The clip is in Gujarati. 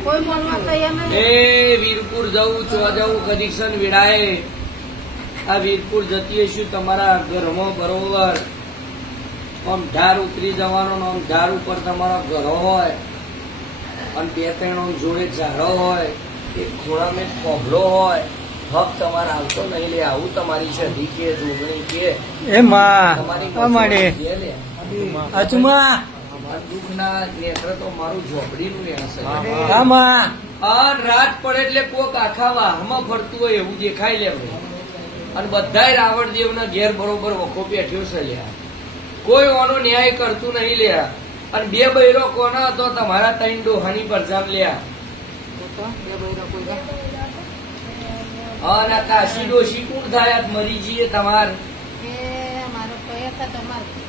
કોઈ મનમાં કઈ એમ એ વીરપુર જવું ચો જવું કનેક્શન વિડાય આ વીરપુર જતી હશું તમારા ઘરમાં બરોબર આમ ધાર ઉતરી જવાનો આમ ધાર ઉપર તમારા ઘરો હોય અને બે ત્રણ જોડે ઝાડો હોય એક ખૂણામાં કોબલો હોય હક તમારે આવતો નહીં લે આવું તમારી છધી કે જોગણી કે તમારી દુઃખના નેત્ર તો મારું ઝોપડીનું હશે રાત પડે એટલે કોક આખા વાહમાં ફરતું હોય એવું દેખાય લે અને બધાય રાવણદેવના ઘેર બરોબર વખો બેઠ્યો છે લ્યા કોઈ ઓનો ન્યાય કરતું નહીં લ્યા અને બે બૈરો કોનો હતો તમારા ત્રણ ડોહાની પરજામ લ્યા અને કાશી ડોશી કોણ થાય મરી જઈએ તમાર મારો કયા હતા તમારે